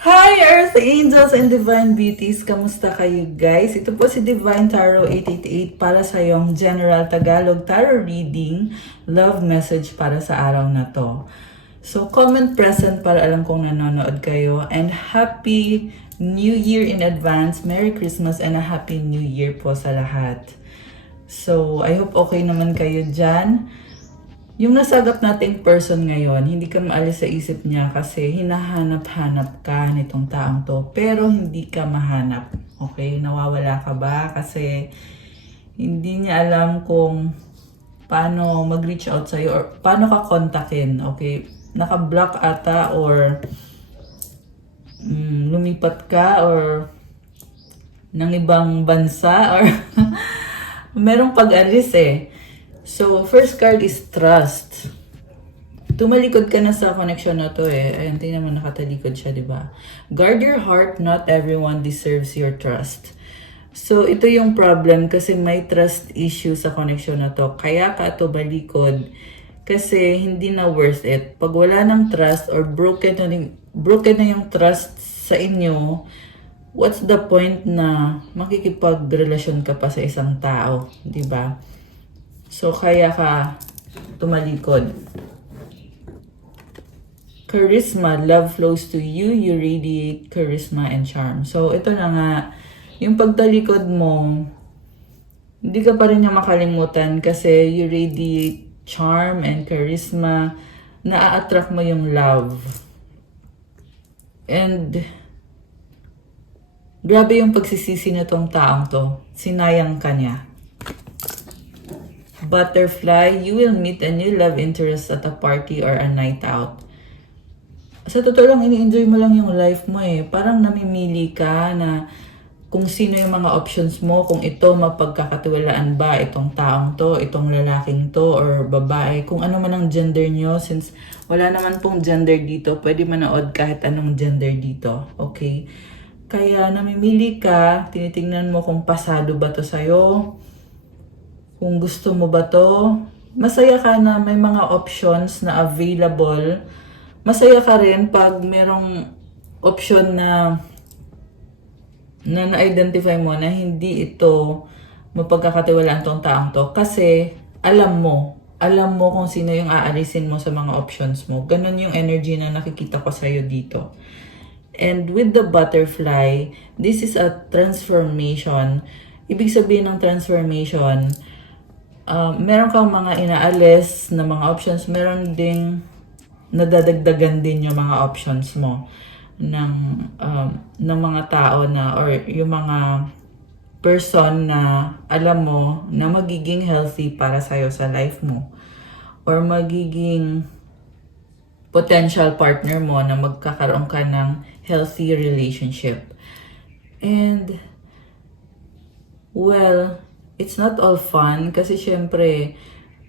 Hi Earth Angels and Divine Beauties! Kamusta kayo guys? Ito po si Divine Tarot 888 para sa iyong General Tagalog Tarot Reading Love Message para sa araw na to. So comment present para alam kong nanonood kayo, and Happy New Year in advance, Merry Christmas and a Happy New Year po sa lahat. So I hope okay naman kayo dyan. Yung nasagap nating person ngayon, hindi ka maalis sa isip niya kasi hinahanap-hanap ka nitong taong to, pero hindi ka mahanap. Okay? Nawawala ka ba? Kasi hindi niya alam kung paano mag-reach out sa'yo or paano ka kontakin. Okay? Naka-block ata or lumipat ka or ng ibang bansa or merong pag-alis eh. So, first card is trust. Tumalikod ka na sa connection na to eh. Ayun, tingnan mo, nakatalikod siya, di ba? Guard your heart, not everyone deserves your trust. So, ito yung problem kasi may trust issue sa connection na to. Kaya ka tumalikod kasi hindi na worth it. Pag wala ng trust or broken na yung trust sa inyo, what's the point na makikipagrelasyon ka pa sa isang tao, di ba? So, kaya ka tumalikod. Charisma, love flows to you, you radiate charisma and charm. So, ito na nga, yung pagtalikod mo, hindi ka pa rin niya makalimutan kasi you radiate charm and charisma, na-attract mo yung love. And, grabe yung pagsisisi na tong taong to. Sinayang ka niya. Butterfly, you will meet a new love interest at a party or a night out. Sa totoo lang, ini-enjoy mo lang yung life mo eh. Parang namimili ka na kung sino yung mga options mo, kung ito mapagkakatiwalaan ba, itong taong to, itong lalaking to, or babae, kung ano man ang gender nyo, since wala naman pong gender dito, pwede manood kahit anong gender dito, okay? Kaya namimili ka, tinitingnan mo kung pasado ba to sa'yo, kung gusto mo ba to, masaya ka na may mga options na available. Masaya ka rin pag merong option na na-identify mo na hindi ito mapagkakatiwalaan tong taong to. Kasi alam mo kung sino yung aalisin mo sa mga options mo. Ganon yung energy na nakikita ko sa'yo dito. And with the butterfly, this is a transformation. Ibig sabihin ng transformation, meron kang mga inaalis na mga options, meron ding nadadagdagan din yung mga options mo ng mga tao na or yung mga person na alam mo na magiging healthy para sa'yo sa life mo or magiging potential partner mo na magkakaroon ka ng healthy relationship. And well, it's not all fun kasi syempre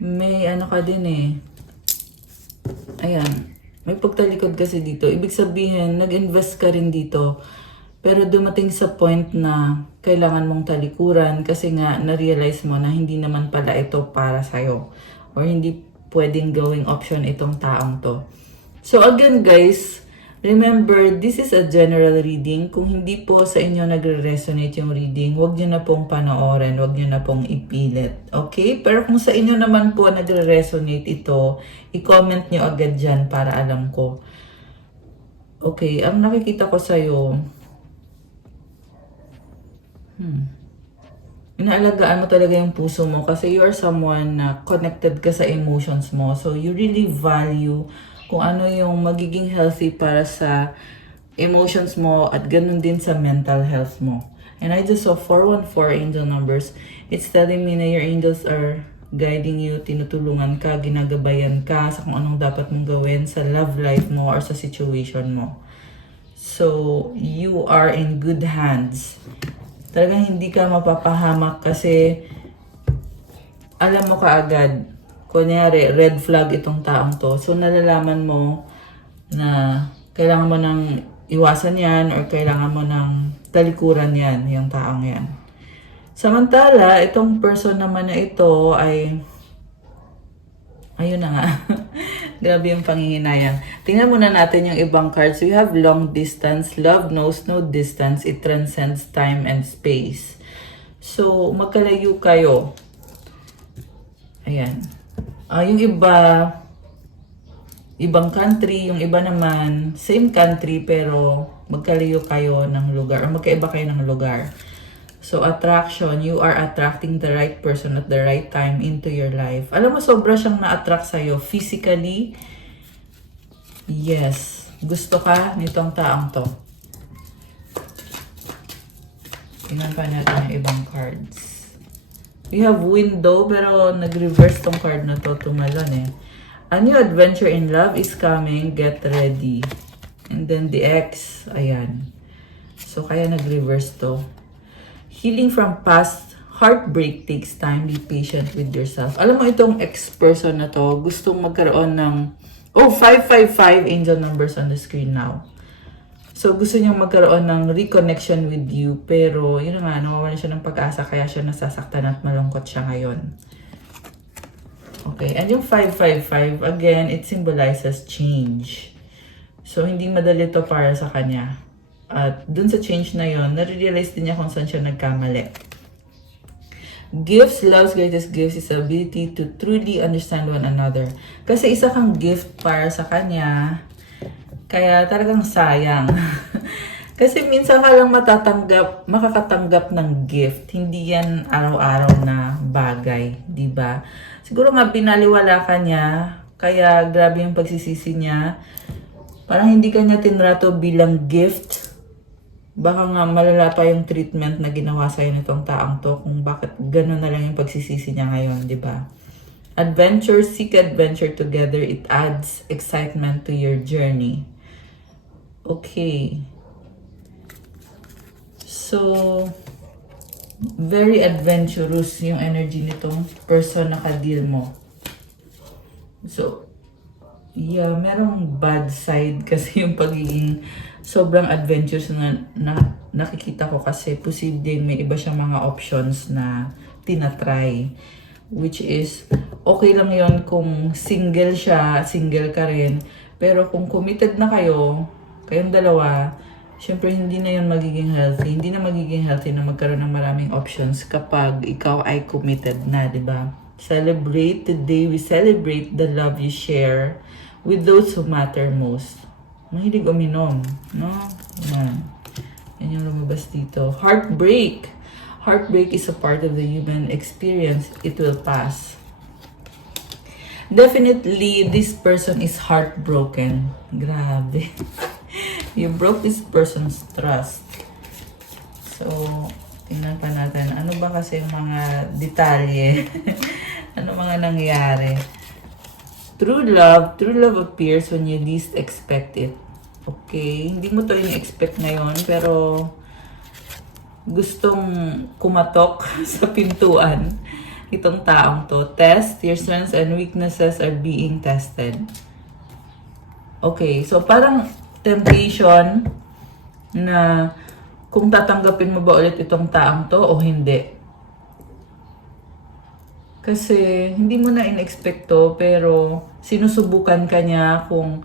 may ano ka din eh. Ayan, may pagtalikod kasi dito. Ibig sabihin, nag-invest ka rin dito. Pero dumating sa point na kailangan mong talikuran kasi nga na-realize mo na hindi naman pala ito para sa'yo. Or hindi pwedeng gawing option itong taong to. So again guys, remember, this is a general reading. Kung hindi po sa inyo nagre-resonate yung reading, huwag nyo na pong panoorin, huwag nyo na pong ipilit. Okay? Pero kung sa inyo naman po nagre-resonate ito, i-comment nyo agad dyan para alam ko. Okay, ang nakikita ko sa'yo, inaalagaan mo talaga yung puso mo kasi you are someone na connected ka sa emotions mo. So, you really value kung ano yung magiging healthy para sa emotions mo at ganun din sa mental health mo. And I just saw 414 angel numbers. It's telling me na your angels are guiding you, tinutulungan ka, ginagabayan ka sa kung anong dapat mong gawin sa love life mo or sa situation mo. So, you are in good hands. Talagang hindi ka mapapahamak kasi alam mo kaagad, kunyari, red flag itong taong to. So, nalalaman mo na kailangan mo nang iwasan yan or kailangan mo nang talikuran yan, yung taong yan. Samantala, itong person naman na ito ay, ayun na nga, Grabe yung panghihinayang. Tingnan muna natin yung ibang cards. We have long distance. Love knows no distance. It transcends time and space. So, magkalayo kayo. Ayan. Yung iba, ibang country. Yung iba naman, same country pero magkalayo kayo ng lugar. O magkaiba kayo ng lugar. So, attraction, you are attracting the right person at the right time into your life. Alam mo, sobra siyang na-attract sa'yo physically. Yes. Gusto ka nitong taong to. Tingnan pa natin yung ibang cards. We have window, pero nag-reverse tong card na to. Tumalon eh. A new adventure in love is coming. Get ready. And then the X. Ayan. So, kaya nag-reverse to. Healing from past heartbreak takes time. Be patient with yourself. Alam mo itong ex-person na to, gustong magkaroon ng 555 angel numbers on the screen now. So, gusto niyang magkaroon ng reconnection with you. Pero, yun nga, nawawalan siya ng pag-asa. Kaya siya nasasaktan at malungkot siya ngayon. Okay, and yung 555, again, it symbolizes change. So, hindi madali to para sa kanya. At dun sa change na yon, nare-realize din niya kung saan siya nagkamali. Gifts, love's greatest gifts is the ability to truly understand one another. Kasi isa kang gift para sa kanya, kaya talagang sayang. Kasi minsan ka lang makakatanggap ng gift. Hindi yan araw-araw na bagay, di ba? Siguro nga binaliwala ka niya, kaya grabe yung pagsisisi niya. Parang hindi ka niya tinrato bilang gift. Baka nga malala pa yung treatment na ginawa sa'yo nitong taong to kung bakit gano'n na lang yung pagsisisi niya ngayon, di ba? Adventure, seek adventure together. It adds excitement to your journey. Okay. So, very adventurous yung energy nitong person na ka-deal mo. So, yeah, merong bad side kasi yung pagiging sobrang adventurous na nakikita ko kasi posible may iba siyang mga options na tinatry. Which is, okay lang yon kung single siya, single ka rin. Pero kung committed na kayo, kayong dalawa, syempre hindi na yun magiging healthy. Hindi na magiging healthy na magkaroon ng maraming options kapag ikaw ay committed na, di ba? Celebrate today. We celebrate the love you share with those who matter most. Mahilig uminom, no? Yan. Yan yung lumabas dito. Heartbreak. Heartbreak is a part of the human experience. It will pass. Definitely, this person is heartbroken. Grabe. You broke this person's trust. So, tingnan pa natin. Ano ba kasi yung mga detalye? Ano mga nangyari? True love appears when you least expect it. Okay, hindi mo to ini-expect ngayon, pero gustong kumatok sa pintuan itong taong to. Test, your strengths and weaknesses are being tested. Okay, so parang temptation na kung tatanggapin mo ba ulit itong taong to o hindi. Kasi hindi mo na in-expect to, pero sinusubukan ka niya kung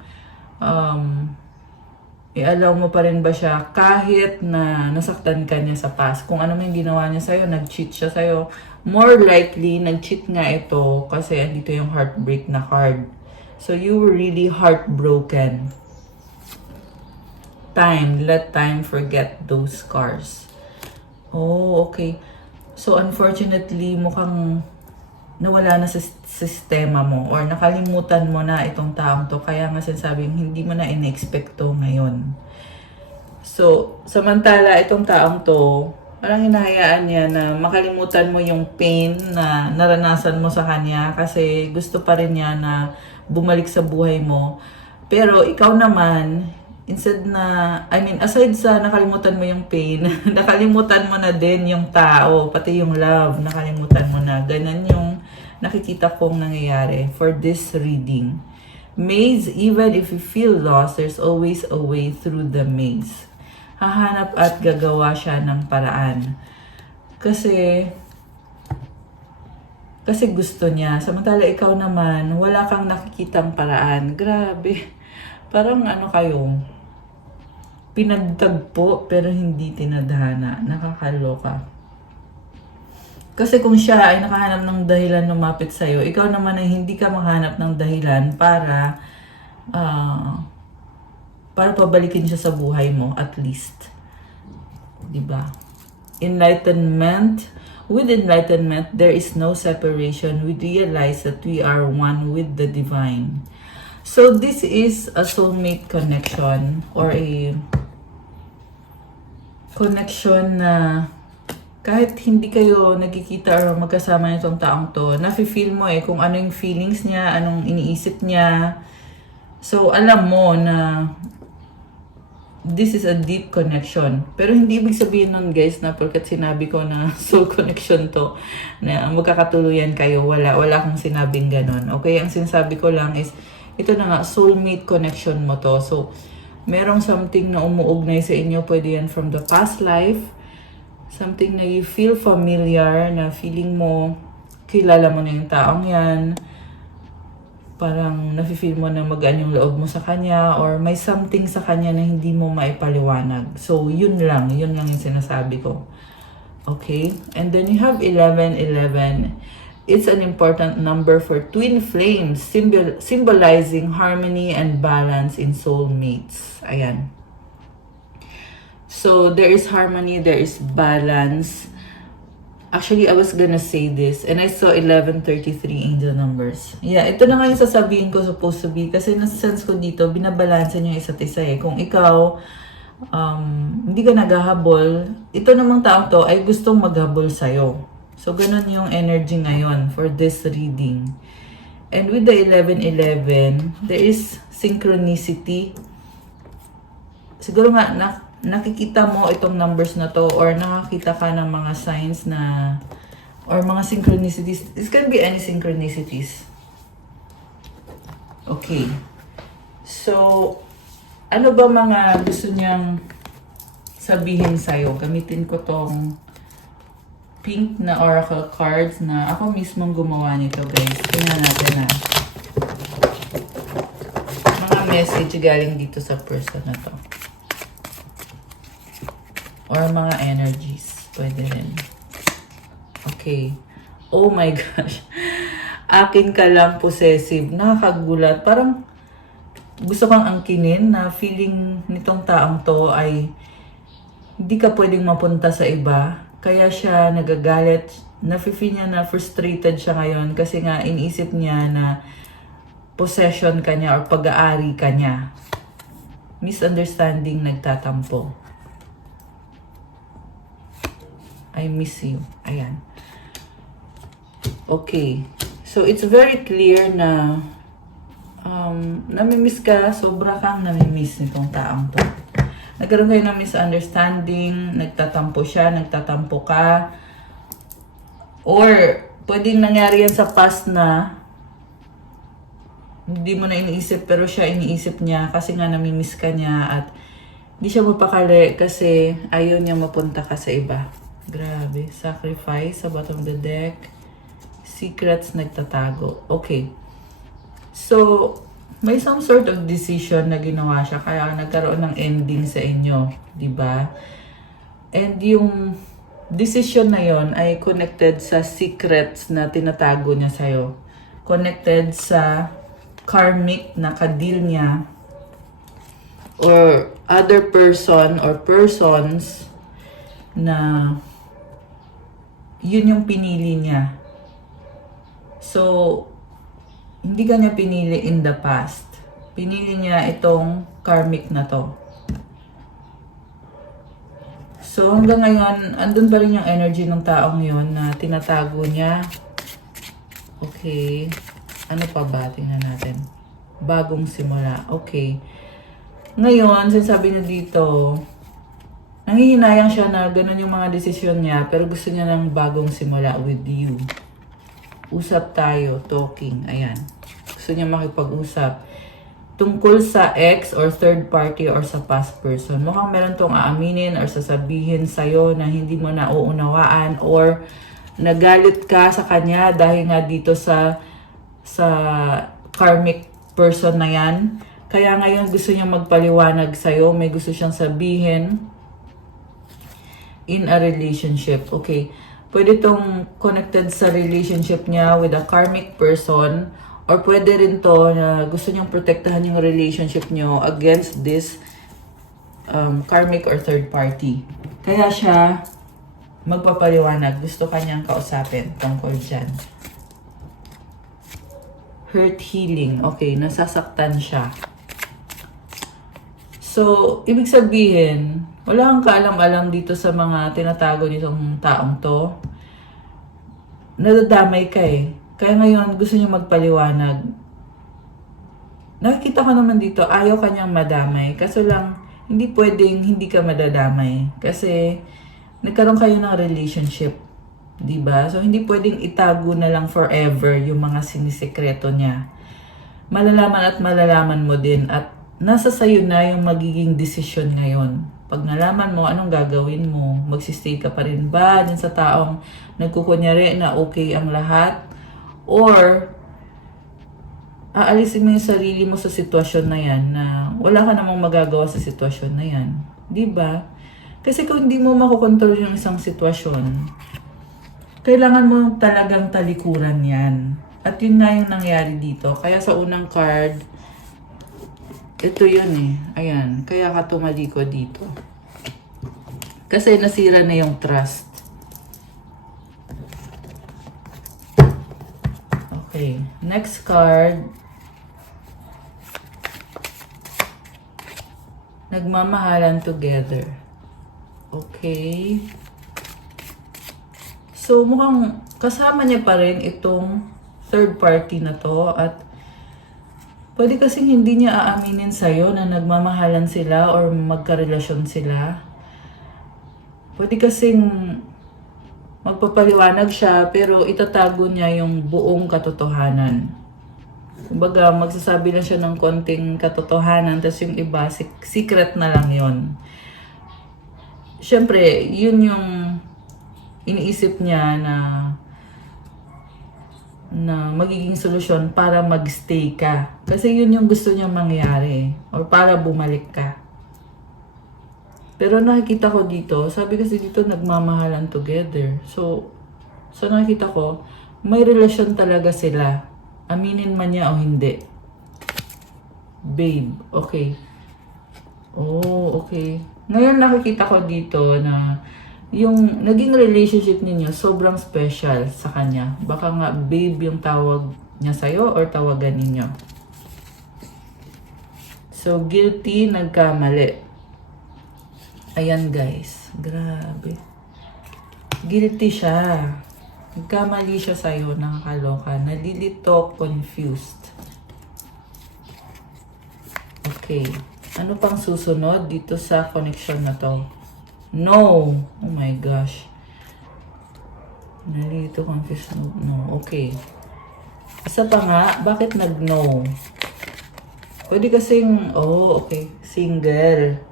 i-allow mo pa rin ba siya kahit na nasaktan ka niya sa past. Kung ano man yung ginawa niya sa'yo, nag-cheat siya sa'yo, more likely, nag-cheat nga ito kasi andito yung heartbreak na card. So, you were really heartbroken. Let time forget those scars. Oh, okay. So, unfortunately, mukhang nawala na sa sistema mo or nakalimutan mo na itong taong to. Kaya nga sinasabing hindi mo na in-expect to ngayon. So, samantala itong taong to, parang hinahayaan niya na makalimutan mo yung pain na naranasan mo sa kanya kasi gusto pa rin niya na bumalik sa buhay mo. Pero ikaw naman, instead na, aside sa nakalimutan mo yung pain, nakalimutan mo na din yung tao, pati yung love, nakalimutan mo na. Ganun yung nakikita kong nangyayari for this reading. Maze, even if you feel lost, there's always a way through the maze. Hahanap at gagawa siya ng paraan. Kasi, Kasi gusto niya. Samantala ikaw naman, wala kang nakikitang paraan. Grabe. Parang ano kayo, pinagtagpo pero hindi tinadhana. Nakakaloka. Kasi kung siya ay nakahanap ng dahilan lumapit sa'yo, ikaw naman ay hindi ka makahanap ng dahilan para pabalikin siya sa buhay mo, at least. Diba? With enlightenment, there is no separation. We realize that we are one with the divine. So this is a soulmate connection, or a connection na kahit hindi kayo nagkikita or magkasama nitong taong to, nafe-feel mo kung ano yung feelings niya, anong iniisip niya. So alam mo na this is a deep connection. Pero hindi ibig sabihin nun, guys, na porket sinabi ko na soul connection to, na magkakatuluyan kayo, wala akong sinabing ganon. Okay, ang sinasabi ko lang is, ito na nga, soulmate connection mo to. So, merong something na umuugnay sa inyo, pwede yan from the past life, something na you feel familiar, na feeling mo, kilala mo na yung taong yan, parang nafe-feel mo na magaan yung loob mo sa kanya, or may something sa kanya na hindi mo maipaliwanag. So, yun lang yung sinasabi ko. Okay? And then you have 1111. It's an important number for twin flames, symbolizing harmony and balance in soulmates. Ayan. So, there is harmony, there is balance. Actually, I was gonna say this, and I saw 1133 angel numbers. Yeah, ito na nga yung sasabihin ko, supposed to be, kasi nasa-sense ko dito, binabalansa niyo isa't isa Kung ikaw, hindi ka naghahabol, ito namang taong to ay gustong maghabol sa'yo. So, ganun yung energy ngayon for this reading. And with the 1111, there is synchronicity. Siguro nga, nakikita mo itong numbers na to, or nakakita ka ng mga signs na, or mga synchronicities. This can be any synchronicities. Okay. So, ano ba mga gusto niyang sabihin sa'yo? Gamitin ko tong pink na oracle cards na ako mismong gumawa nito, guys. Tingnan natin na. Mga message galing dito sa person na to. Or mga energies. Pwede rin. Okay. Oh my gosh. Akin ka lang possessive. Nakakagulat. Parang gusto kang angkinin na feeling nitong taong to ay hindi ka pwedeng mapunta sa iba. Kaya siya nagagalit. Nafe-feel niya na frustrated siya ngayon kasi nga iniisip niya na possession ka niya or pag-aari ka niya. Misunderstanding nagtatampo. I miss you. Ayan. Okay. So, it's very clear na namimiss ka, sobra kang namimiss nitong taong to. Nagkaroon kayo ng misunderstanding, nagtatampo siya, nagtatampo ka. Or, pwedeng nangyari yan sa past na hindi mo na iniisip pero siya iniisip niya kasi nga namimiss ka niya at hindi siya mapakali kasi ayaw niya mapunta ka sa iba. Grabe. Sacrifice sa bottom of the deck. Secrets nagtatago. Okay. So, may some sort of decision na ginawa siya kaya nagkaroon ng ending sa inyo. Diba? And yung decision na yon ay connected sa secrets na tinatago niya sa'yo. Connected sa karmic na kadil niya or other person or persons na yun yung pinili niya. So, hindi ka niya pinili in the past. Pinili niya itong karmic na to. So, hanggang ngayon, andun pa rin yung energy ng taong yun na tinatago niya. Okay. Ano pa ba? Tingnan natin. Bagong simula. Okay. Ngayon, sinasabi niya dito, nangihinayang siya na ganun yung mga desisyon niya, pero gusto niya ng bagong simula with you. Usap tayo, talking, ayan. Gusto niya makipag-usap. Tungkol sa ex or third party or sa past person. Mukhang meron tong aaminin or sasabihin sa'yo na hindi mo na uunawaan or nagalit ka sa kanya dahil nga dito sa karmic person na yan. Kaya ngayon gusto niya magpaliwanag sa'yo, may gusto siyang sabihin in a relationship. Okay, pwede tong connected sa relationship niya with a karmic person, or pwede rin to na gusto niyang protektahan yung relationship niyo against this karmic or third party. Kaya siya magpapaliwanag, gusto kanyang kausapin tungkol dyan. Hurt healing. Okay, nasasaktan siya. So, ibig sabihin, wala kang kaalam-alam dito sa mga tinatago nitong taong to. Nadadamay ka eh. Kaya ngayon, gusto niya magpaliwanag. Nakikita ko naman dito, ayaw kanyang madamay. Kaso lang, hindi pwedeng hindi ka madadamay. Kasi, nagkaroon kayo ng relationship. Diba? So, hindi pwedeng itago na lang forever yung mga sinisekreto niya. Malalaman at malalaman mo din. At nasa sayo na yung magiging desisyon ngayon. Pag nalaman mo, anong gagawin mo? Magsistay ka pa rin ba dyan sa taong nagkukunyari na okay ang lahat? Or, aalisin mo yung sarili mo sa sitwasyon na yan na wala ka namang magagawa sa sitwasyon na yan. Diba? Kasi kung hindi mo makokontrol yung isang sitwasyon, kailangan mo talagang talikuran yan. At yun nga yung nangyari dito. Kaya sa unang card, ito yun eh. Ayan. Kaya ka tumalikod dito. Kasi nasira na yung trust. Okay. Next card. Nagmamahalan together. Okay. So, mukhang kasama niya pa rin itong third party na to. At pwede kasing hindi niya aaminin sa'yo na nagmamahalan sila or magkarelasyon sila. Pwede kasing magpapaliwanag siya pero itatago niya yung buong katotohanan. Kumbaga, magsasabi lang siya ng konting katotohanan tapos yung iba, secret na lang yon. Siyempre, yun yung iniisip niya na magiging solusyon para magstay ka. Kasi yun yung gusto niya mangyari. Or para bumalik ka. Pero nakikita ko dito, sabi kasi dito nagmamahalan together. So, sa nakikita ko, may relasyon talaga sila. Aminin man niya o hindi. Babe, okay. Oh, okay. Ngayon nakikita ko dito na yung naging relationship ninyo sobrang special sa kanya. Baka nga babe yung tawag niya sa'yo or tawagan ninyo. So, guilty, nagkamali. Ayan guys, grabe. Guilty siya. Nagkamali siya sa'yo, nakakaloka. Nalilito, confused. Okay. Ano pang susunod dito sa connection na to? No. Oh my gosh. Nalito, confused. No. Okay. Isa pa nga, bakit nag-no? Pwede kasing, oh, okay. Single.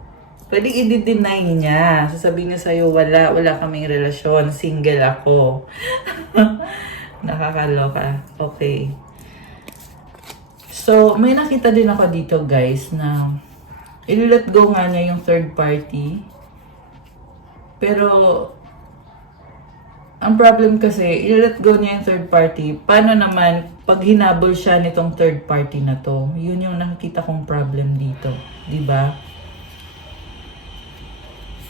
Pwede i-deny niya. Sasabihin niya sa'yo, wala kaming relasyon. Single ako. Nakakaloka. Okay. So, may nakita din ako dito, guys, na i-let go nga niya yung third party. Pero, ang problem kasi, i-let go niya yung third party. Paano naman, pag hinabol siya nitong third party na to? Yun yung nakikita kong problem dito. Diba?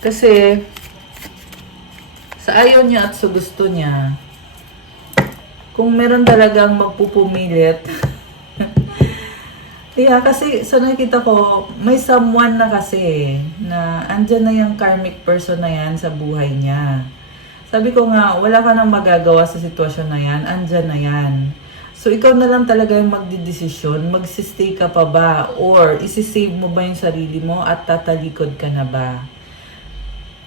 Kasi, sa ayaw niya at sa gusto niya, kung meron talagang magpupumilit, yeah, kasi sa nakikita ko, may someone na kasi na andyan na yung karmic person na yan sa buhay niya. Sabi ko nga, wala ka nang magagawa sa sitwasyon na yan, andyan na yan. So, ikaw na lang talaga yung magdidesisyon, magsistay ka pa ba, or isisave mo ba yung sarili mo at tatalikod ka na ba?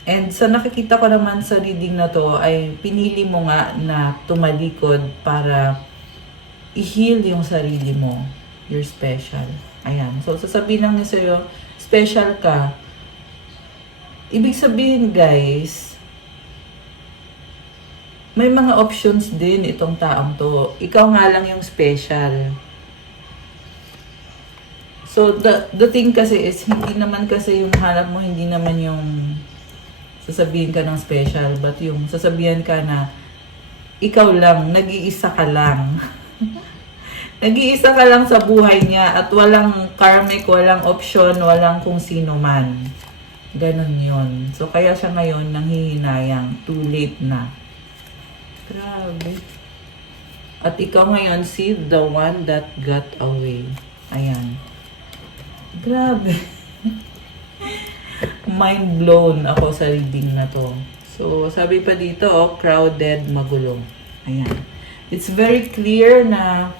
And sa nakikita ko naman sa reading na to, ay pinili mo nga na tumalikod para i-heal yung sarili mo. You're special. Ayan. So, sasabihin lang niya sa'yo, special ka. Ibig sabihin, guys, may mga options din itong taong to. Ikaw nga lang yung special. So, the thing kasi is, hindi naman kasi yung hanap mo, hindi naman yung sasabihin ka ng special, but yung sasabihan ka na ikaw lang, nag-iisa ka lang. Nag-iisa ka lang sa buhay niya at walang karmic, walang option, walang kung sino man. Ganon yun. So, kaya siya ngayon nanghihinayang. Too late na. Grabe. At ikaw ngayon, see the one that got away. Ayan. Grabe. Mind blown ako sa reading na to. So, sabi pa dito, crowded, magulo. Ayan. It's very clear na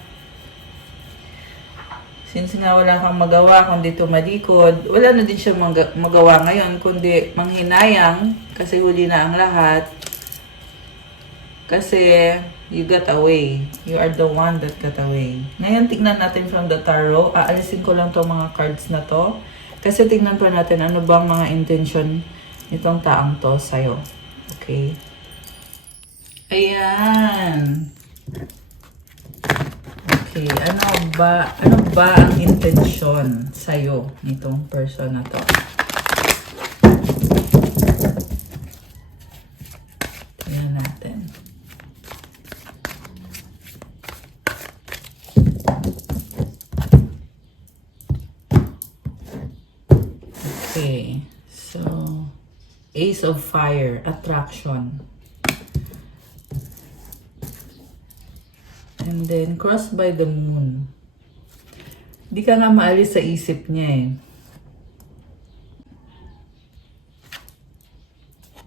since nga wala kang magawa kundi tumalikod, wala na din siya magawa ngayon kundi manghinayang kasi huli na ang lahat. Kasi you got away. You are the one that got away. Ngayon, tignan natin from the tarot. Aalisin ko lang itong mga cards na to. Kasi tignan pa natin ano bang mga intention nitong taong to sa'yo. Okay? Ayan. Okay. Ano ba ang intention sa'yo nitong person na to? Tignan natin. Okay, so Ace of Fire, attraction. And then Crossed by the Moon. Di ka nga maalis sa isip niya eh.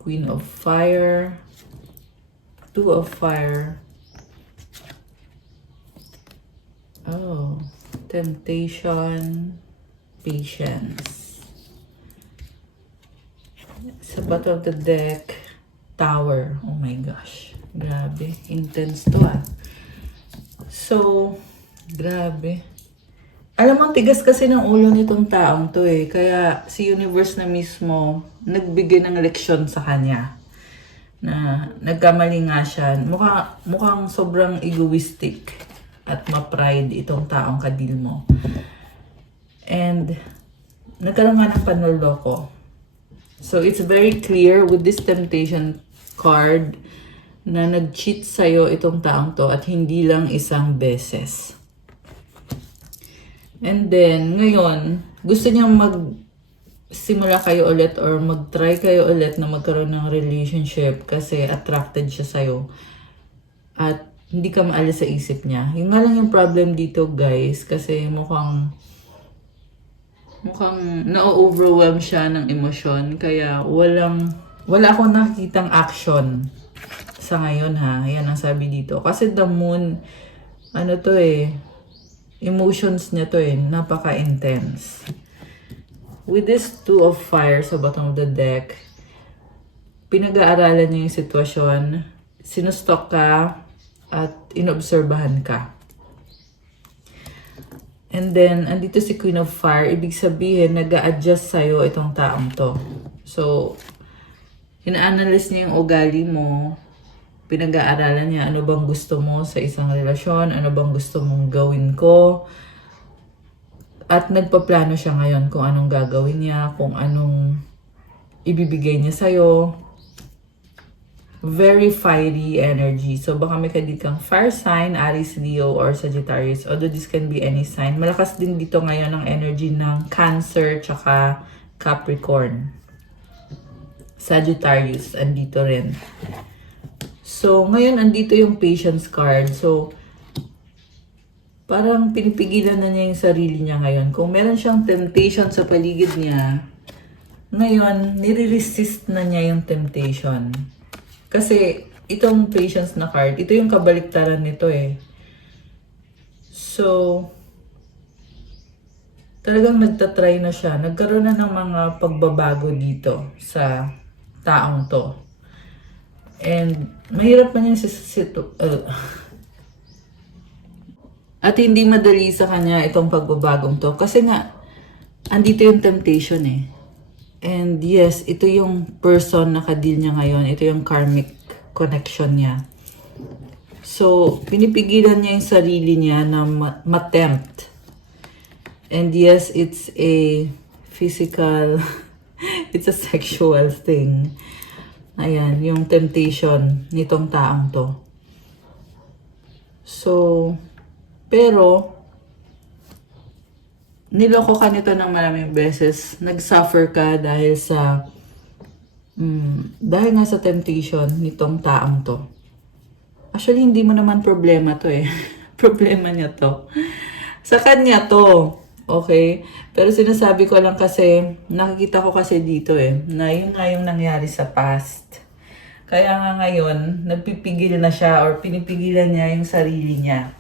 Queen of Fire, Two of Fire. Oh, Temptation, Patience. Sa bottom of the deck, Tower. Oh my gosh. Grabe. Intense to ah. So, grabe. Alam mo, tigas kasi ng ulo nitong taong to eh. Kaya si universe na mismo nagbigay ng leksyon sa kanya. Na nagkamali nga siya. Mukhang sobrang egoistic at ma-pride itong taong kadil mo. And nagkaroon nga ng panloloko. So, it's very clear with this temptation card na nag-cheat sa'yo itong taong to at hindi lang isang beses. And then, ngayon, gusto niyang magsimula kayo ulit or mag-try kayo ulit na magkaroon ng relationship kasi attracted siya sa'yo. At hindi ka maalis sa isip niya. Yung nga lang yung problem dito, guys, kasi mukhang na-overwhelm siya ng emosyon. Kaya wala akong nakikitang action sa ngayon ha. Yan ang sabi dito. Kasi the moon, ano to eh, emotions niya to eh, napaka-intense. With this Two of Fire sa bottom of the deck, pinag-aaralan niya yung sitwasyon, sinustok ka, at inobserbahan ka. And then, andito si Queen of Fire. Ibig sabihin, nag-a-adjust sa'yo itong taong to. So, ina-analyze niya yung ugali mo. Pinag-aaralan niya ano bang gusto mo sa isang relasyon, ano bang gusto mong gawin ko. At nagpaplano siya ngayon kung anong gagawin niya, kung anong ibibigay niya sa'yo. Very fiery energy. So, baka may kadit kang fire sign, Aries, Leo, or Sagittarius. Although this can be any sign. Malakas din dito ngayon ang energy ng Cancer, tsaka Capricorn. Sagittarius, andito rin. So, ngayon, andito yung Patience card. So, parang pinipigilan na niya yung sarili niya ngayon. Kung meron siyang temptation sa paligid niya, ngayon, nire-resist na niya yung temptation. Kasi, itong Patience na card, ito yung kabaliktaran nito eh. So, talagang nagtatry na siya. Nagkaroon na ng mga pagbabago dito sa taong to. And, mahirap man yung at hindi madali sa kanya itong pagbabagong to. Kasi nga, andito yung temptation eh. And yes, ito yung person na kadil niya ngayon. Ito yung karmic connection niya. So, pinipigilan niya yung sarili niya na ma-tempt. And yes, it's a physical, it's a sexual thing. Ayan, yung temptation nitong taong to. So, pero, niloko ka nito ng maraming beses. Nag-suffer ka dahil sa, dahil nga sa temptation nitong taong to. Actually, hindi mo naman problema to eh. Problema niya to. Sa kanya to. Okay? Pero sinasabi ko lang kasi, nakikita ko kasi dito eh, na yun nga yung nangyari sa past. Kaya nga ngayon, nagpipigil na siya or pinipigilan niya yung sarili niya.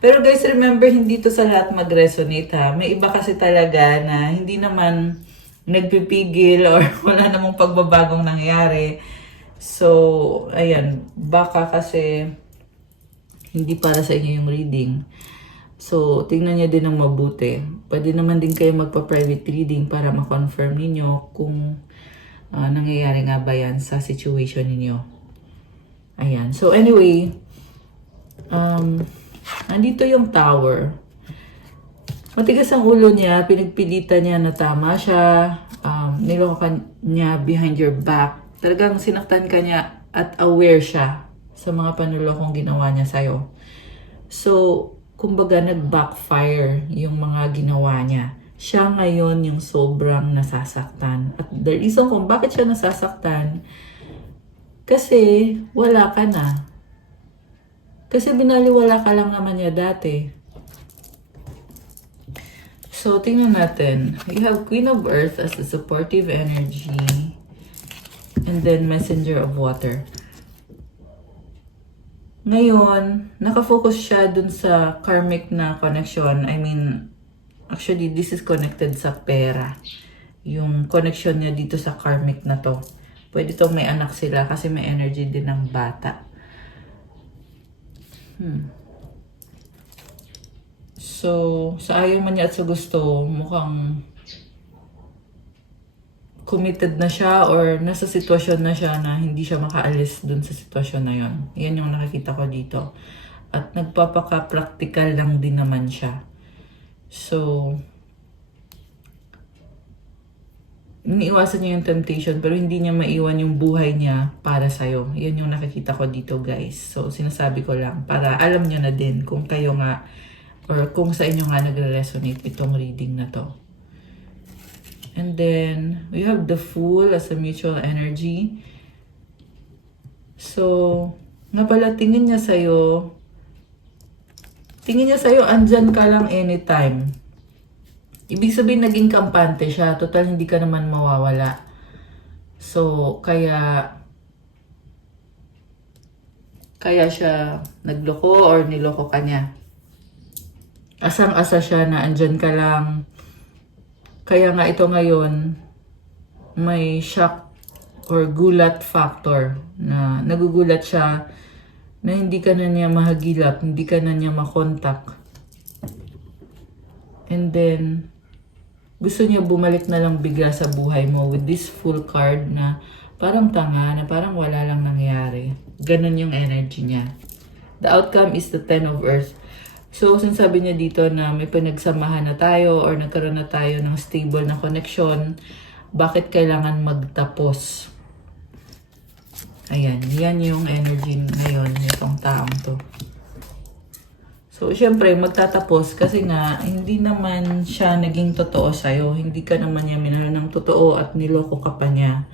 Pero guys, remember, hindi to sa lahat mag-resonate ha. May iba kasi talaga na hindi naman nagpipigil or wala namang pagbabagong nangyari. So, ayan, baka kasi hindi para sa inyo yung reading. So, tingnan niyo din ng mabuti. Pwede naman din kayo magpa-private reading para ma-confirm niyo kung nangyayari nga ba yan sa situation niyo. Ayan. So, anyway, nandito yung Tower. Matigas ang ulo niya, pinagpilitan niya na tama siya, niloko niya behind your back. Talagang sinaktan ka niya at aware siya sa mga panulokong ginawa niya sa'yo. So, kumbaga nag-backfire yung mga ginawa niya. Siya ngayon yung sobrang nasasaktan. At the reason kung bakit siya nasasaktan, kasi wala ka na. Kasi binaliwala ka lang naman niya dati. So, tingnan natin. You have Queen of Earth as the supportive energy. And then Messenger of Water. Ngayon, nakafocus siya dun sa karmic na connection. I mean, actually, this is connected sa pera. Yung connection niya dito sa karmic na to. Pwede to may anak sila kasi may energy din ng bata. So, sa ayaw man niya at sa gusto, mukhang committed na siya or nasa sitwasyon na siya na hindi siya makaalis dun sa sitwasyon na yon. Yan yung nakikita ko dito. At nagpapaka-practical lang din naman siya. So, iniiwasan niya yung temptation pero hindi niya maiwan yung buhay niya para sa'yo. Yan yung nakikita ko dito, guys. So, sinasabi ko lang para alam niyo na din kung kayo nga or kung sa inyo nga nagre-resonate itong reading na to. And then, we have the Fool as a mutual energy. So, nga pala, tingin niya sa'yo, andyan ka lang anytime. Ibig sabihin, naging kampante siya. Total, hindi ka naman mawawala. So, kaya siya nagloko or niloko ka niya. Asang-asa siya na andyan ka lang. Kaya nga ito ngayon, may shock or gulat factor na nagugulat siya na hindi ka na niya mahagilap, hindi ka na niya makontak. And then, gusto niya bumalik na lang bigla sa buhay mo with this Fool card na parang tanga, na parang wala lang nangyari. Ganon yung energy niya. The outcome is the Ten of Earth. So, sinasabi niya dito na may pinagsamahan na tayo or nagkaroon na tayo ng stable na connection. Bakit kailangan magtapos? Ayan, yan yung energy ngayon nitong taong to. So, syempre, magtatapos kasi nga, hindi naman siya naging totoo sa'yo. Hindi ka naman niya minahal ng totoo at niloko ka pa niya.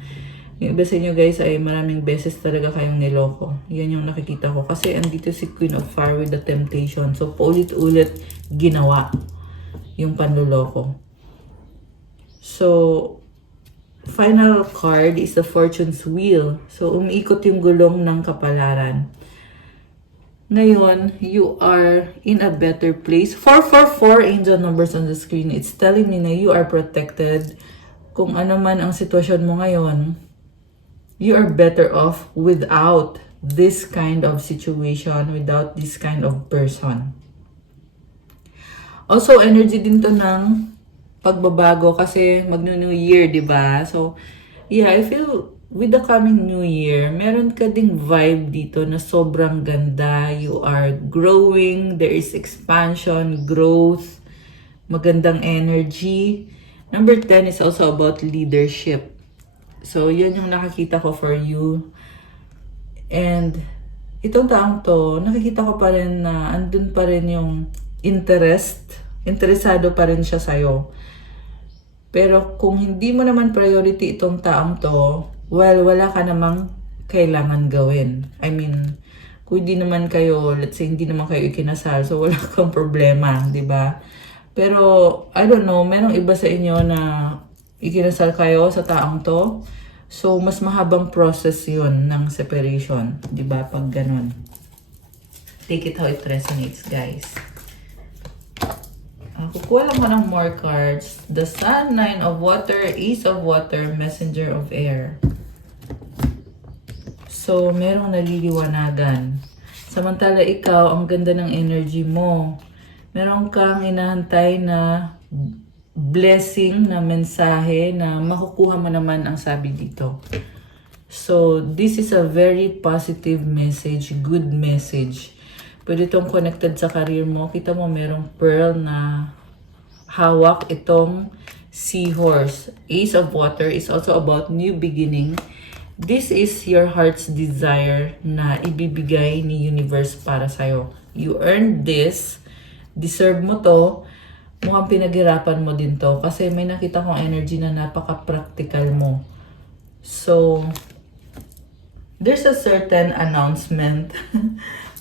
Yung iba sa inyo guys ay maraming beses talaga kayong niloko. Yan yung nakikita ko. Kasi andito si Queen of Fire with the temptation. So, paulit-ulit ginawa yung panluloko. So, final card is the Fortune's Wheel. So, umiikot yung gulong ng kapalaran. Ngayon, you are in a better place. 444 angel numbers on the screen. It's telling me na you are protected. Kung ano man ang sitwasyon mo ngayon, you are better off without this kind of situation, without this kind of person. Also, energy din to ng pagbabago kasi magno-new year, di ba? So, Yeah, I feel with the coming new year, meron ka ding vibe dito na sobrang ganda. You are growing, there is expansion, growth, magandang energy. Number 10 is also about leadership. So, yun yung nakakita ko for you. And itong taong to, nakikita ko pa rin na andun pa rin yung interesado pa rin siya sa'yo. Pero kung hindi mo naman priority itong taong to, well, wala ka namang kailangan gawin. I mean, kung hindi naman kayo, let's say, hindi naman kayo ikinasal, so wala kang problema, di ba? Pero, I don't know, merong iba sa inyo na ikinasal kayo sa taong to. So, mas mahabang process yun ng separation. Di ba? Pag ganun. Take it how it resonates, guys. Kukuha lang mo ng more cards. The Sun, Nine of Water, Ace of Water, Messenger of Air. So, merong naliliwanagan. Samantala ikaw, ang ganda ng energy mo. Meron kang inahantay na blessing na mensahe na makukuha mo naman ang sabi dito. So, this is a very positive message, good message. Pwede itong connected sa career mo. Kita mo merong pearl na hawak itong seahorse. Ace of Water is also about new beginning. This is your heart's desire na ibibigay ni universe para sa'yo. You earned this. Deserve mo to. Mukhang pinaghirapan mo din to. Kasi may nakita kong energy na napaka-practical mo. So, there's a certain announcement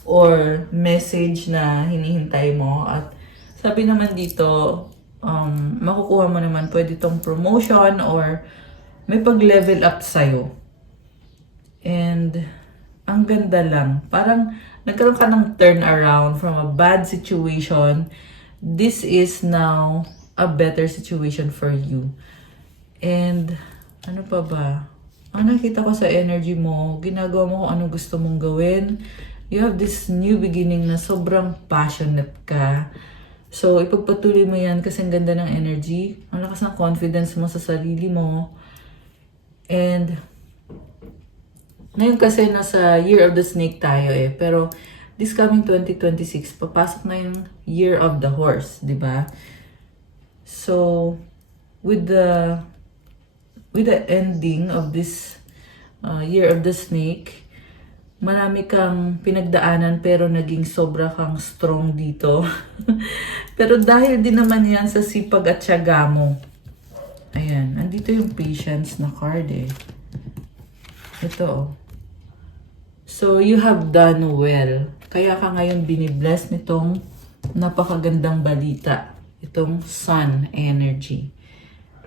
or message na hinihintay mo. At sabi naman dito, makukuha mo naman pwede itong promotion or may pag-level up sa'yo. And, ang ganda lang. Parang nagkaroon ka ng turnaround from a bad situation. This is now a better situation for you. And, ano pa ba? Ang nakita ko sa energy mo, ginagawa mo kung anong gusto mong gawin. You have this new beginning na sobrang passionate ka. So, ipagpatuloy mo yan kasi ang ganda ng energy. Ang lakas ng confidence mo sa sarili mo. And, ngayon kasi nasa Year of the Snake tayo eh. Pero, this coming 2026, papasok na yung Year of the Horse, di ba? So, with the ending of this Year of the Snake, marami kang pinagdaanan pero naging sobra kang strong dito. Pero dahil din naman yan sa sipag at tiyaga mo. Ayan, andito yung patience na card eh. Ito oh. So, you have done well. Kaya ka ngayon binibless nitong napakagandang balita. Itong sun energy.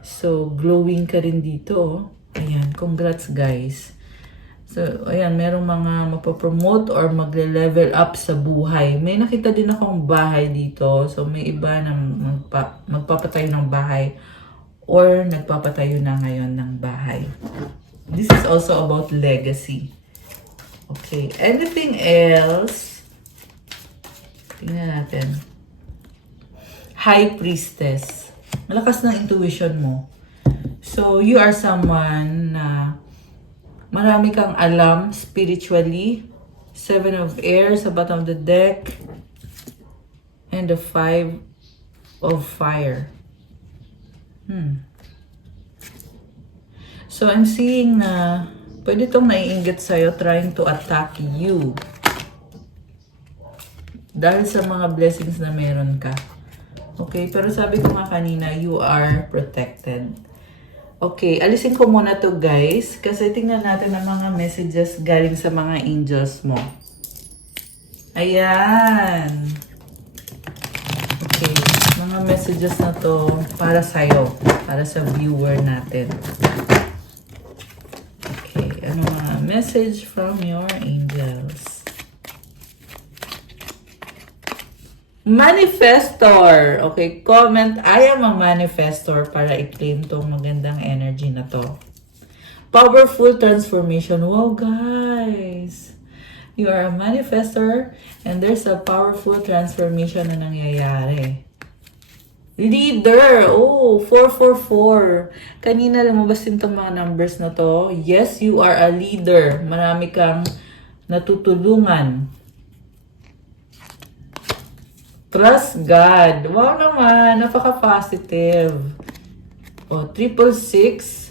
So, glowing ka rin dito. Ayan, congrats guys. So, ayan, merong mga mapopromote or magle-level up sa buhay. May nakita din akong bahay dito. So, may iba na magpapatayo ng bahay or nagpapatayo na ngayon ng bahay. This is also about legacy. Okay, anything else? Tingnan natin. High Priestess. Malakas ng intuition mo. So, you are someone na marami kang alam spiritually. Seven of Air sa bottom of the deck. And the Five of Fire. So, I'm seeing na pwede itong naiinggit sa'yo trying to attack you. Dahil sa mga blessings na meron ka. Okay, pero sabi ko nga kanina, you are protected. Okay, alisin ko muna to guys. Kasi tingnan natin ang mga messages galing sa mga angels mo. Ayan. Okay, mga messages na to para sa'yo. Para sa viewer natin. Ano mga message from your angels? Manifestor! Okay, comment, I am a manifestor para i-claim tong magandang energy na to. Powerful transformation. Wow, guys! You are a manifestor and there's a powerful transformation na nangyayari. Leader! Oh, 444. Kanina lumabas din itong mga numbers na to. Yes, you are a leader. Marami kang natutulungan. Trust God. Wow naman, napaka-positive. Oh, 666.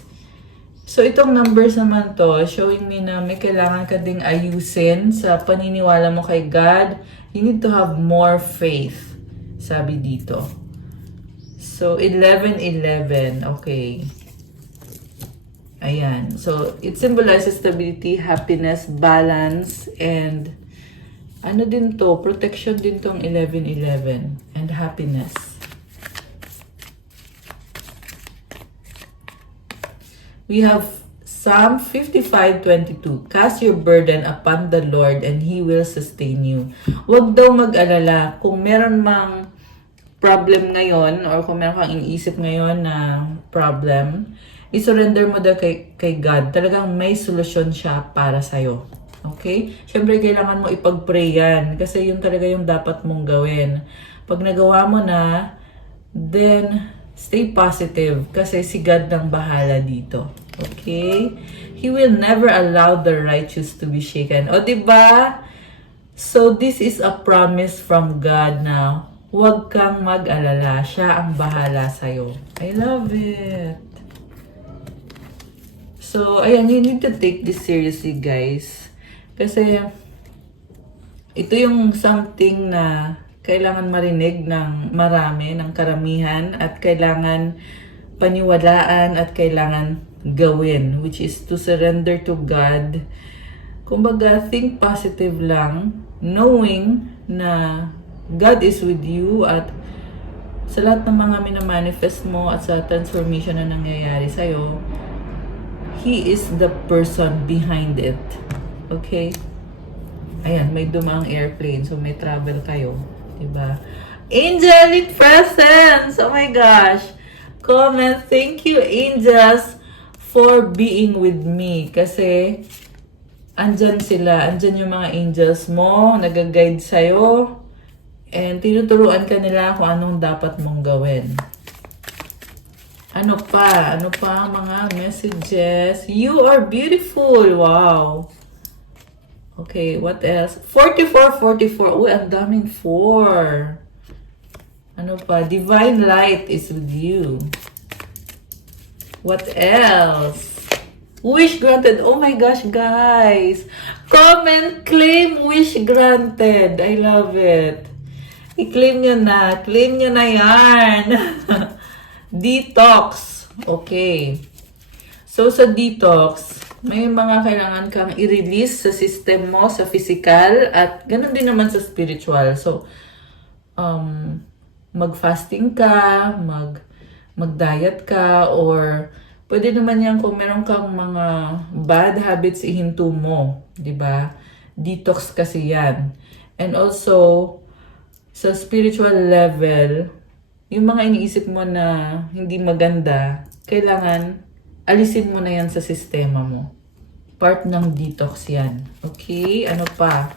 So, itong numbers naman to, showing me na may kailangan ka ding ayusin sa paniniwala mo kay God. You need to have more faith. Sabi dito. So, 1111. Okay. Ayan. So, it symbolizes stability, happiness, balance, and ano din to? Protection din tong 1111. And happiness. We have Psalm 55:22. Cast your burden upon the Lord and He will sustain you. Huwag daw mag-alala kung meron mang problem ngayon or kung meron kang iniisip ngayon na problem, i-surrender mo daw kay God. Talagang may solusyon siya para sa'yo. Okay? Siyempre, kailangan mo ipag-pray yan kasi yun talaga yung dapat mong gawin. Pag nagawa mo na, then stay positive kasi si God nang bahala dito. Okay? He will never allow the righteous to be shaken. O, diba? So, this is a promise from God now. Huwag kang mag-alala. Siya ang bahala sa'yo. I love it. So, ayan, you need to take this seriously, guys. Kasi, ito yung something na kailangan marinig ng marami, ng karamihan, at kailangan paniwalaan at kailangan gawin, which is to surrender to God. Kumbaga, think positive lang, knowing na God is with you at sa lahat ng mga minamanifest mo at sa transformation na nangyayari sa'yo, He is the person behind it. Okay? Ayan, may dumaang airplane, so may travel kayo. Diba? Angelic presence! Oh my gosh! Comment, thank you, angels, for being with me. Kasi, andyan sila. Andyan yung mga angels mo, nag-guide sa'yo. And tinuturuan ka nila kung anong dapat mong gawin. Ano pa? Ano pa mga messages? You are beautiful! Wow! Okay, what else? 4444. Uy, ang daming 4. Ano pa? Divine light is with you. What else? Wish granted. Oh my gosh, guys! Comment, claim, wish granted. I love it. I-claim nyo na. Claim nyo na yan. Detox. Okay. So, sa detox, may mga kailangan kang i-release sa system mo, sa physical, at ganun din naman sa spiritual. So, mag-fasting ka, mag-diet ka, or pwede naman yan kung meron kang mga bad habits, ihinto mo. Diba? Detox kasi yan. And also, sa spiritual level, yung mga iniisip mo na hindi maganda, kailangan alisin mo na yan sa sistema mo. Part ng detox yan. Okay? Ano pa?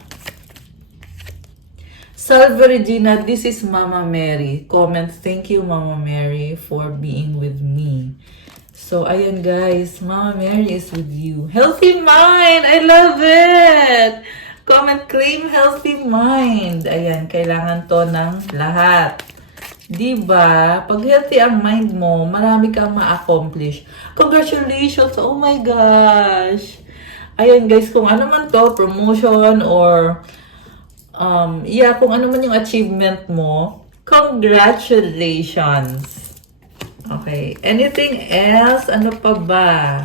Salve Regina, this is Mama Mary. Comment, thank you Mama Mary for being with me. So, ayan guys, Mama Mary is with you. Healthy mind! I love it! Comment, claim healthy mind. Ayan, kailangan to ng lahat. Diba? Pag healthy ang mind mo, marami kang ma-accomplish. Congratulations! Oh my gosh! Ayan guys, kung ano man to, promotion or kung ano man yung achievement mo, congratulations! Okay. Anything else? Ano pa ba?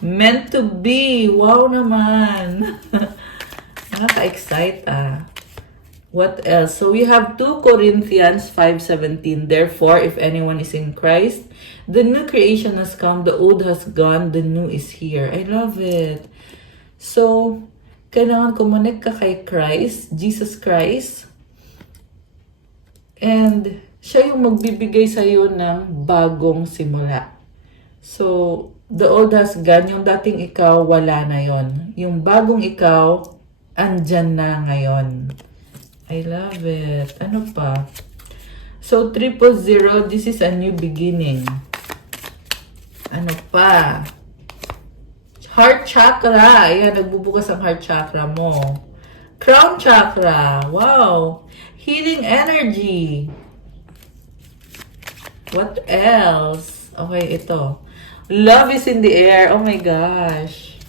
Meant to be. Wow naman! Nakaka-excite What else? So we have 2 Corinthians 5:17. Therefore, if anyone is in Christ, the new creation has come, the old has gone, the new is here. I love it. So, kailangan connect ka kay Christ, Jesus Christ. And siya yung magbibigay sa'yo ng bagong simula. So, the old has gone, yung dating ikaw, wala na yon. Yung bagong ikaw, andyan na ngayon. I love it. Ano pa? So, 000, this is a new beginning. Ano pa? Heart chakra. Ayan, nagbubukas ang heart chakra mo. Crown chakra. Wow. Healing energy. What else? Okay, ito. Love is in the air. Oh my gosh.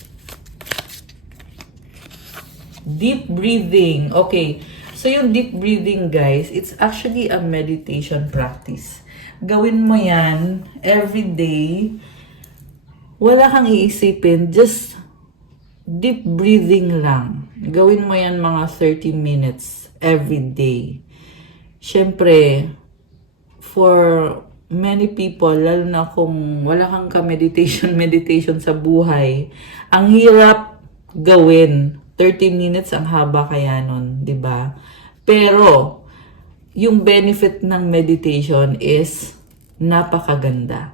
Deep breathing. Okay. So, yung deep breathing, guys, it's actually a meditation practice. Gawin mo yan every day. Wala kang iisipin. Just deep breathing lang. Gawin mo yan mga 30 minutes every day. Siyempre, for many people, lalo na kung wala kang meditation sa buhay, ang hirap gawin. 30 minutes ang haba kaya nun, di ba? Pero, yung benefit ng meditation is napakaganda.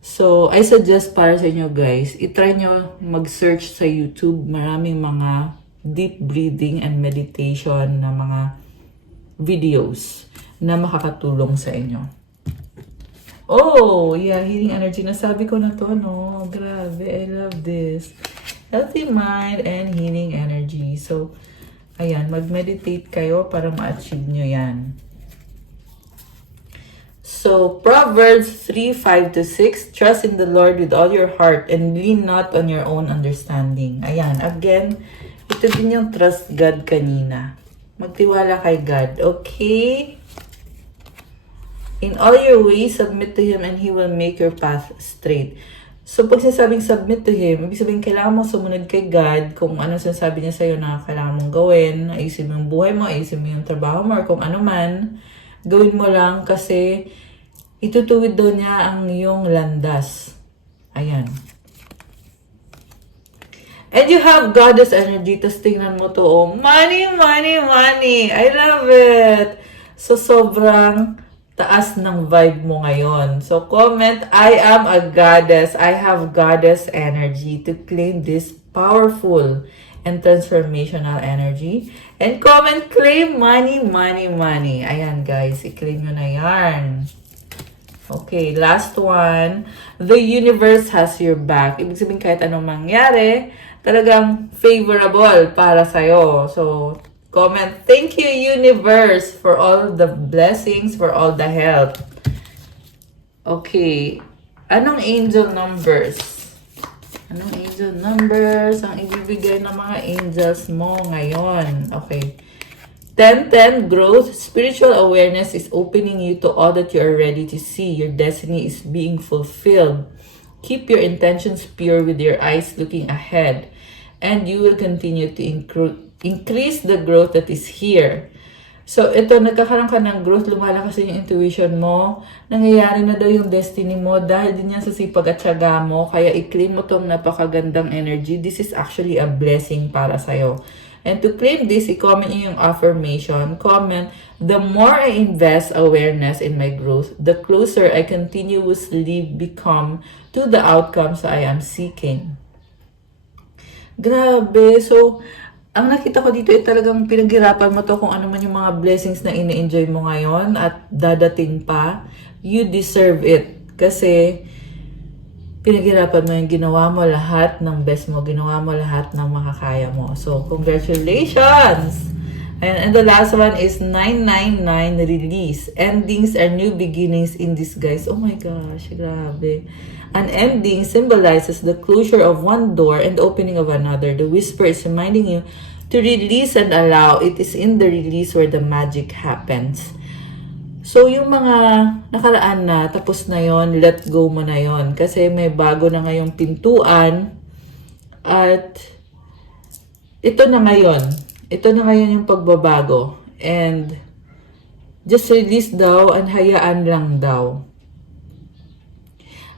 So, I suggest para sa inyo guys, itry nyo mag-search sa YouTube. Maraming mga deep breathing and meditation na mga videos na makakatulong sa inyo. Oh, yeah, healing energy. Nasabi ko na to, no? Grabe, I love this. Healthy mind and healing energy. So, ayan, mag-meditate kayo para ma-achieve nyo yan. So, Proverbs 3:5-6, trust in the Lord with all your heart and lean not on your own understanding. Ayan, again, ito din yung trust God kanina. Magtiwala kay God, okay? In all your ways, submit to Him and He will make your path straight. So, pag sinasabing submit to Him, ibig sabihin kailangan mo sumunod kay God kung ano sinasabi niya sa'yo na kailangan mong gawin. Ayusin mo yung buhay mo, ayusin mo yung trabaho mo, or kung ano man. Gawin mo lang kasi itutuwid daw niya ang iyong landas. Ayan. And you have goddess energy. Tapos tingnan mo to, oh, money, money, money. I love it. So, sobrang taas ng vibe mo ngayon. So, comment, I am a goddess. I have goddess energy to claim this powerful and transformational energy. And comment, claim money, money, money. Ayan, guys. I-claim nyo na yan. Okay, last one. The universe has your back. Ibig sabihin kahit anong mangyari, talagang favorable para sa'yo. So, comment, thank you, universe, for all the blessings, for all the help. Okay. Anong angel numbers? Anong angel numbers ang ibibigay ng mga angels mo ngayon? Okay. 10-10, growth. Spiritual awareness is opening you to all that you are ready to see. Your destiny is being fulfilled. Keep your intentions pure with your eyes looking ahead. And you will continue to increase the growth that is here. So, ito, nagkakaroon ka ng growth, lumalakas yung intuition mo, nangyayari na daw yung destiny mo dahil din yan sa sipag at syaga mo, kaya i-claim mo tong napakagandang energy. This is actually a blessing para sa'yo. And to claim this, i-comment nyo yung affirmation. Comment, the more I invest awareness in my growth, the closer I continuously become to the outcomes I am seeking. Grabe. So, ang nakita ko dito ay talagang pinaghirapan mo to kung ano man yung mga blessings na ine-enjoy mo ngayon at dadating pa. You deserve it. Kasi, pinaghirapan mo yung ginawa mo lahat ng best mo. Ginawa mo lahat ng makakaya mo. So, congratulations! And the last one is 999 release. Endings are new beginnings in disguise. Oh my gosh, grabe. An ending symbolizes the closure of one door and the opening of another. The whisper is reminding you to release and allow. It is in the release where the magic happens. So, yung mga nakaraan na, tapos na yon, let go mo na yon. Kasi may bago na ngayong pintuan. At ito na ngayon. Ito na ngayon yung pagbabago. And just release daw and hayaan lang daw.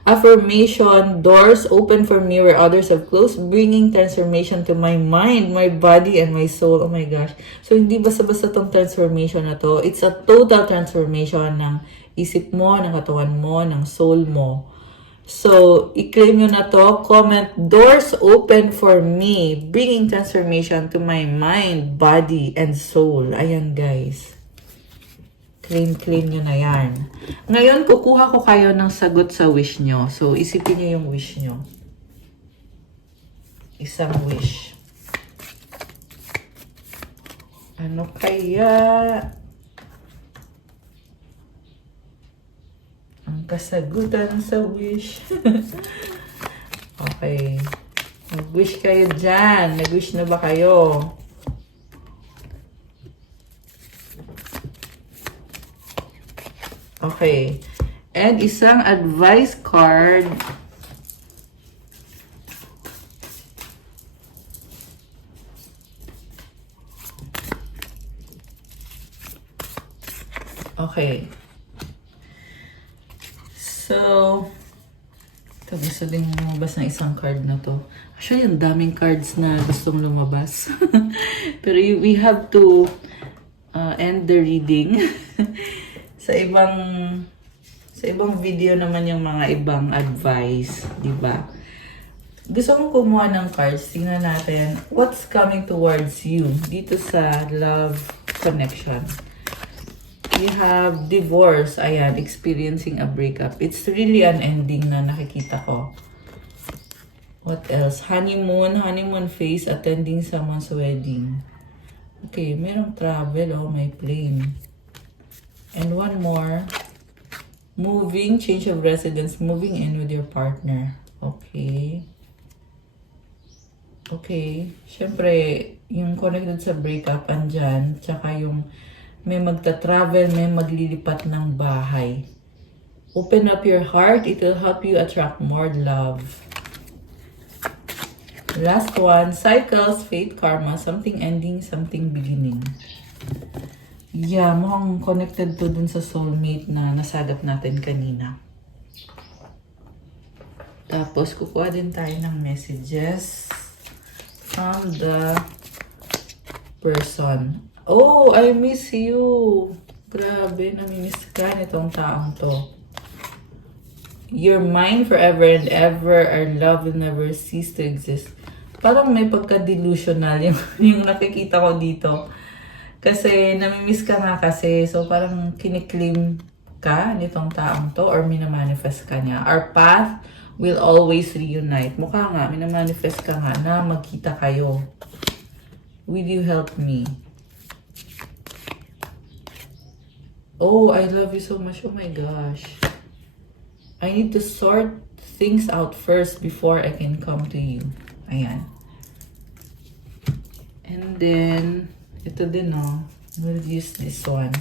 Affirmation, doors open for me where others have closed, bringing transformation to my mind, my body, and my soul. Oh my gosh. So, hindi basta-basta tong transformation na to. It's a total transformation ng isip mo, ng katawan mo, ng soul mo. So, i-claim nyo na to. Comment, doors open for me, bringing transformation to my mind, body, and soul. Ayan, guys. Claim nyo na yan. Ngayon, kukuha ko kayo ng sagot sa wish nyo. So, isipin nyo yung wish nyo. Isang wish. Ano kaya ang kasagutan sa wish? Okay. Nag-wish kayo dyan. Nag-wish na ba kayo? Okay. And isang advice card. Okay. So, ito gusto din lumabas ng isang card na to. Actually, ang daming cards na gustong lumabas. Pero we have to end the reading. Sa ibang video naman yung mga ibang advice, di ba? Gusto kong kumuha ng cards. Tingnan natin what's coming towards you dito sa love connection. You have divorce. Ayan, experiencing a breakup. It's really an ending na nakikita ko. What else? Honeymoon phase, attending someone's wedding. Okay, merong travel. Oh, may plane. And one more. Moving, change of residence, moving in with your partner. Okay. Okay. Siyempre, yung connected sa breakup, andyan. Tsaka yung may magta-travel, may maglilipat ng bahay. Open up your heart. It will help you attract more love. Last one. Cycles, fate, karma. Something ending, something beginning. Yeah, mukhang connected to dun sa soulmate na nasagap natin kanina. Tapos, kukuha din tayo ng messages from the person. Oh, I miss you. Grabe, namimiss ka nitong taong to. You're mine forever and ever. Our love will never cease to exist. Parang may pagka-delusional yung nakikita ko dito. Kasi namimiss ka nga kasi. So parang kiniklaim ka nitong taong to or minamanifest ka niya. Our path will always reunite. Mukha nga, minamanifest ka nga na magkita kayo. Will you help me? Oh, I love you so much. Oh my gosh. I need to sort things out first before I can come to you. Ayan. And then, ito din oh. We'll use this one.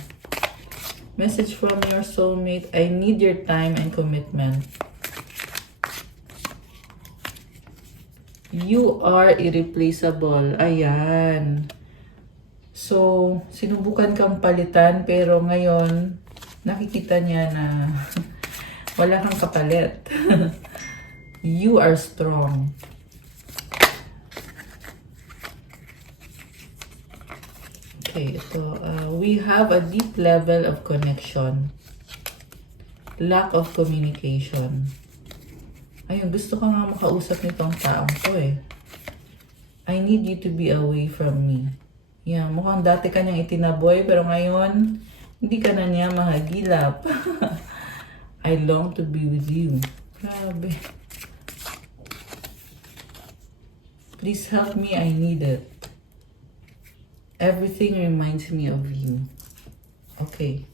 Message from your soulmate. I need your time and commitment. You are irreplaceable. Ayan. So, sinubukan kang palitan pero ngayon nakikita niya na wala kang kapalit. You are strong. Okay, ito. We have a deep level of connection. Lack of communication. Ayun, gusto ko nga makausap nitong taong to eh. I need you to be away from me. Yeah, mukhang dati ka niyang itinaboy pero ngayon hindi ka na niya mahagilap. I long to be with you. Grabe. Please help me, I need it. Everything reminds me of you. Okay.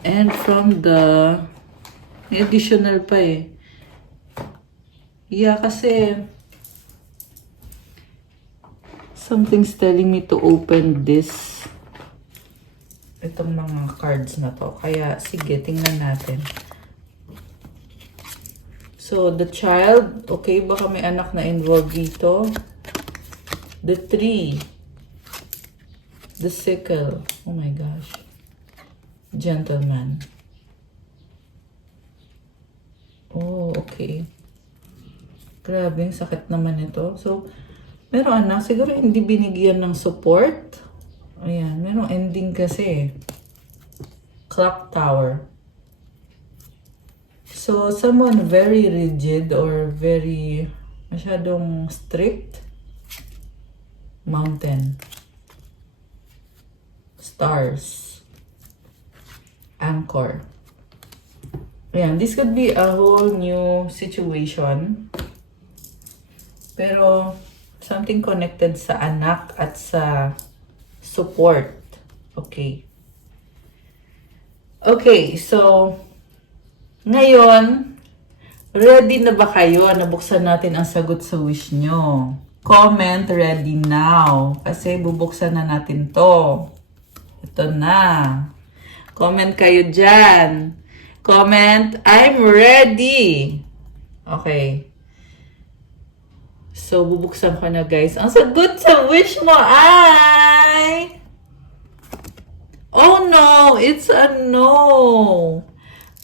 And from the may additional pa eh. Yeah, kasi something's telling me to open this. Itong mga cards na to. Kaya, sige, tingnan natin. So, the child. Okay, baka may anak na involved dito. The tree. The sickle. Oh my gosh. Gentleman. Oh, okay. Grabe, yung sakit naman ito. So, meron anak, siguro hindi binigyan ng support. Ayan, merong ending kasi. Clock tower. So, someone very rigid or very masyadong strict. Mountain. stars. Anchor. Ayan, this could be a whole new situation. Pero, something connected sa anak at sa support. Okay. Okay, so, ngayon, ready na ba kayo? Nabuksan natin ang sagot sa wish nyo. Comment ready now. Kasi bubuksan na natin to. Ito na. Comment kayo dyan. Comment, I'm ready. Okay. So, bubuksan ko na guys. Ang sagot sa wish mo ay... Oh no! It's a no!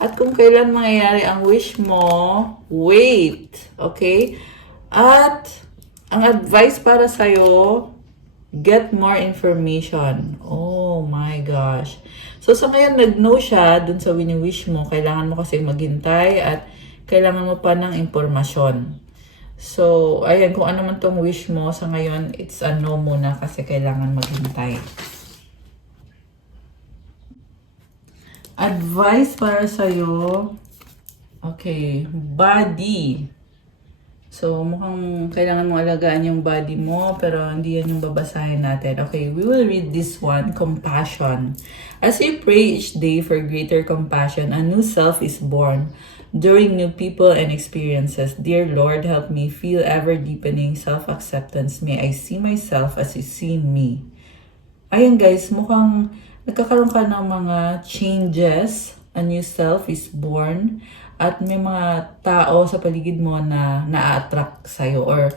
At kung kailan mangyayari ang wish mo, wait. Okay? At ang advice para sa'yo, get more information. Oh my gosh. So, sa ngayon, nag-no siya dun sa wini-wish mo. Kailangan mo kasi maghintay at kailangan mo pa ng impormasyon. So, ayan, kung ano man tong wish mo, sa ngayon, it's a no muna kasi kailangan maghintay. Advice para sa'yo. Okay, body. So, mukhang kailangan mong alagaan yung body mo, pero hindi yan yung babasahin natin. Okay, we will read this one, compassion. As you pray each day for greater compassion, a new self is born. During new people and experiences, dear Lord, help me feel ever-deepening self-acceptance. May I see myself as you see me. Ayan guys, mukhang nagkakaroon ka ng mga changes. A new self is born. At may mga tao sa paligid mo na na-attract sa'yo. Or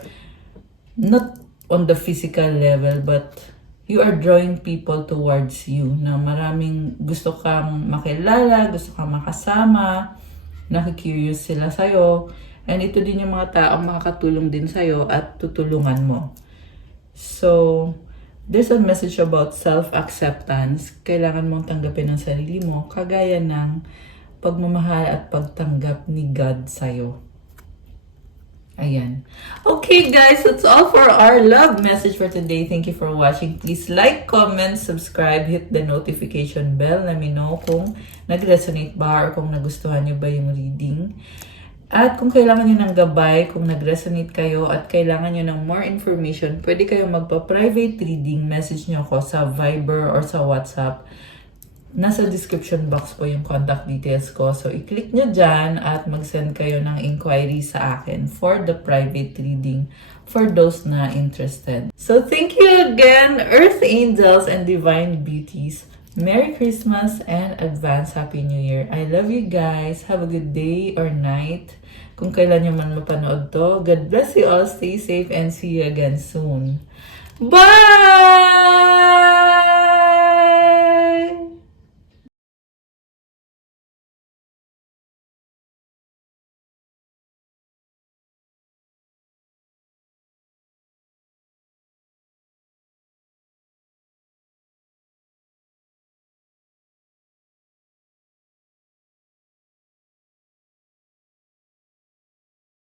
not on the physical level, but you are drawing people towards you. Na maraming gusto kang makilala, gusto kang makasama, nakikurious sila sa'yo. And ito din yung mga taong makakatulong din sa'yo at tutulungan mo. So, there's a message about self-acceptance. Kailangan mong tanggapin ang sarili mo, kagaya ng pagmamahal at pagtanggap ni God sa'yo. Ayan. Okay guys, that's all for our love message for today. Thank you for watching. Please like, comment, subscribe, hit the notification bell. Let me know kung nag-resonate ba or kung nagustuhan nyo ba yung reading. At kung kailangan nyo ng gabay, kung nag-resonate kayo at kailangan nyo ng more information, pwede kayo magpa-private reading. Message nyo ako sa Viber or sa WhatsApp. Nasa description box po yung contact details ko. So, i-click nyo dyan at mag-send kayo ng inquiry sa akin for the private reading for those na interested. So, thank you again, Earth Angels and Divine Beauties. Merry Christmas and advance Happy New Year. I love you guys. Have a good day or night. Kung kailan nyo man mapanood to. God bless you all. Stay safe and see you again soon. Bye!